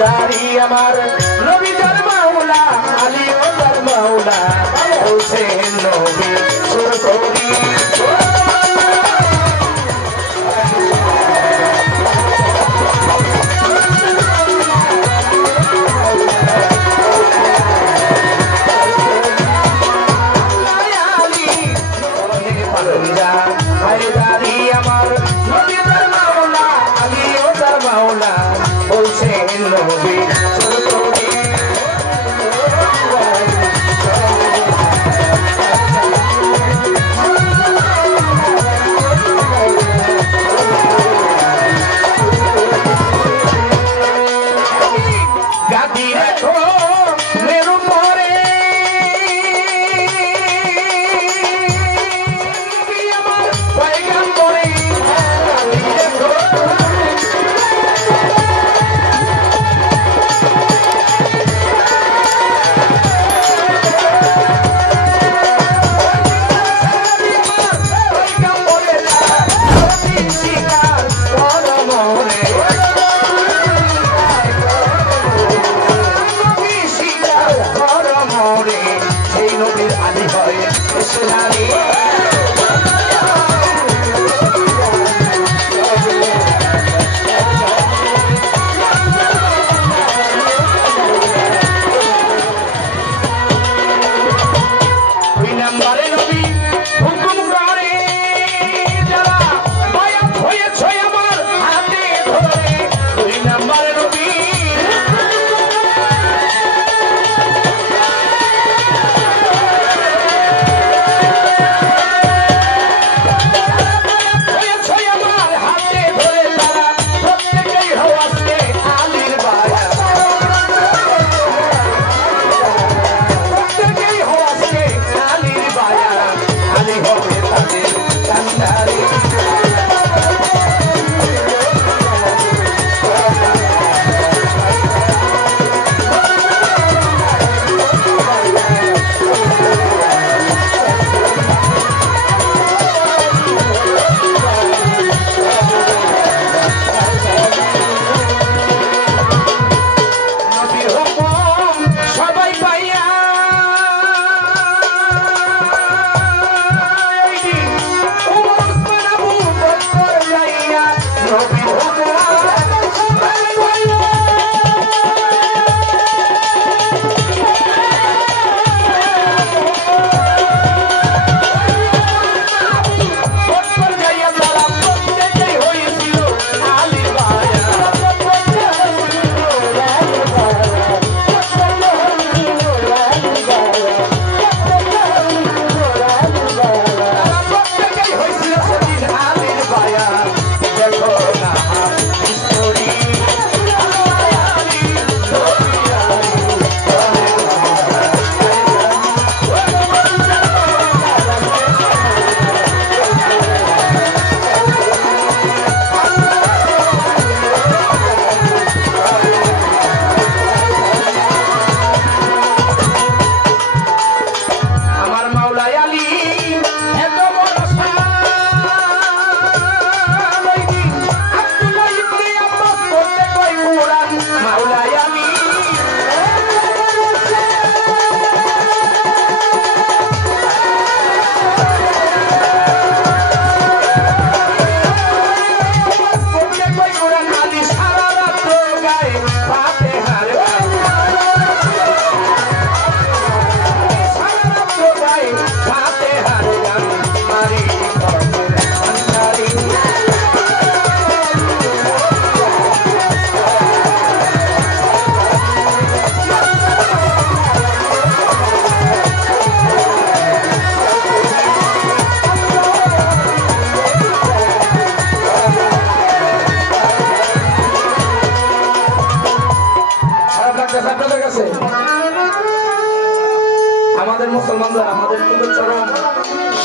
দাড়ি আমার নবী তার মাওলা আলী ও তার মাওলা হোসেন নবী সুর করি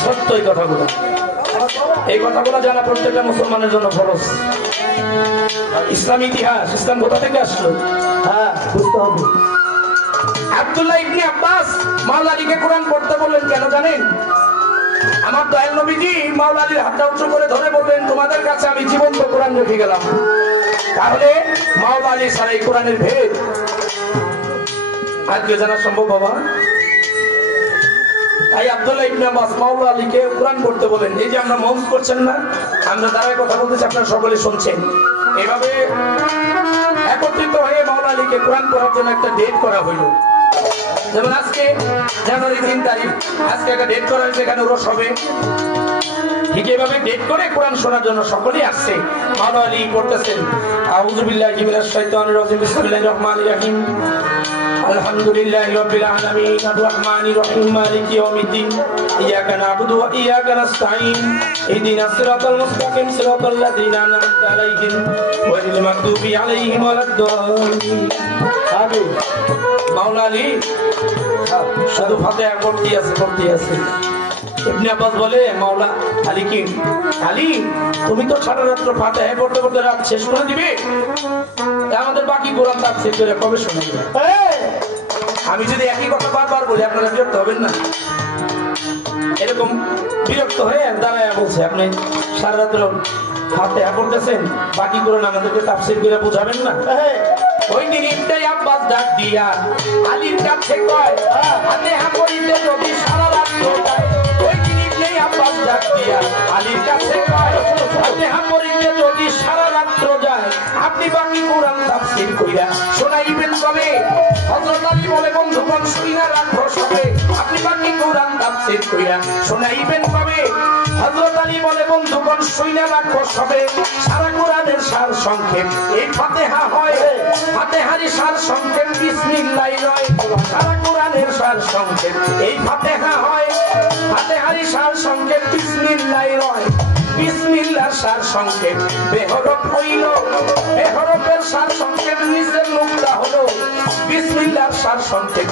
সত্যই কথাগুলো, এই কথাগুলো জানা প্রত্যেকটা মুসলমানের জন্য ফরজ। ইসলাম ইতিহাস, ইসলাম কোথা থেকে আসলো হ্যাঁ বুঝতে হবে। আব্দুল্লাহ ইবনে আব্বাস মাওলা আলীকে কোরআন পড়তে বললেন কেন জানেন? আমার দয়াল নবীজি মাওলা আলীর হাতটা উঁচু করে ধরে বললেন, তোমাদের কাছে আমি জীবন্ত কোরআন রেখে গেলাম। তাহলে মাওলা আলী ছাড়া এই কোরআনের ভেদ আজকে জানা সম্ভব বাবা। তাই আব্দুল্লাহ ইবনে আব্বাস মাওলা আলীকে কোরআন পড়তে বলেন। এই যে আমরা মঞ্চ করছেন না, আমরা দাঁড়ায় কথা বলতেছি, আপনারা সকলে শুনছেন। এভাবে একত্রিত হয়ে মাওলা আলীকে কোরআন পড়ার জন্য একটা ডেট করা হইল। যেমন আজকে জানুয়ারি 3 তারিখ, আজকে একটা ডেট করা হয়েছে, এখানে ওরস হবে। ঠিক এইভাবে ডেট করে কোরআন শোনার জন্য সকলেই আসছে। মাওলা আলী পড়তেছেন আউযু বিল্লাহি মিনাশ শাইতানির রাজিম বিসমিল্লাহির রহমানির রহিম আলহামদুলিল্লাহি রাব্বিল আলামিন আর রহমানির রহিম মালিকি ইয়াউমিদ্দিন ইয়াকা না'বুদু ওয়া ইয়াকা নাস্তাঈন ইহদিনাস সিরাতাল মুস্তাকিম সিরাতাল লাযিনা আন'আমতা আলাইহিম গায়রিল মাগদুবি আলাইহিম ওয়ালাদ-দাল্লিন। আমিন। মাওলা আলী শুধু ফাতিহা পড়তে আছে। ইবনে আব্বাস বলে মাওলা আলী কি, আলী তুমি তো সারা রাত ফাতিহা পড়তে পড়তে রাত শেষ করে দিবে, আমাদের বাকি কোরআন তাফসীর করে কবে শোনাবে? আমি যদি একই কথা বারবার বলি আপনারা বিরক্ত হবেন না? এরকম বিরক্ত হয়ে দাঁড়ায় বলছে আপনি সারা রাত ফাতিহা পড়তেছেন, বাকি কোরআন আমাদেরকে তাফসীর করে বুঝাবেন না? ওই দিন ইবনে আব্বাস ডাক দিয়া আলীর কাছে কয় ফাতিহা পড়িতে যদি সারা রাত যায়, ওই দিন ইবনে আব্বাস ডাক দিয়া আলীর কাছে কয় ফাতিহা পড়িতে যদি সারা রাত যায়, আপনি বাকি কোরআন তাফসীর কইরা শোনাইবেন কবে? হযরত আলী বলে বন্ধুগণ শুইনা রাখো সবে, আপনি বাকি কোরআন তাফসীর কইরা শোনাইবেন কবে? হযরত আলী বলে বন্ধুগণ শুইনা রাখো সবে, সারা কোরআনের সার সংক্ষেপ এই ফাতিহা হয়, ফাতিহারই সার সংক্ষেপ বিসমিল্লাহ নয়, সারা কোরআনের সার সংক্ষেপ এই ফাতিহা হয়, ফাতিহারই সার সংক্ষেপ বিসমিল্লাহ নয়, বিসমিল্লাহর সার সংক্ষেপ বেহরফ হইল, বেহরফের সার সংক্ষেপ নিচের নুকতা হলো, বিসমিল্লাহর সার সংক্ষেপ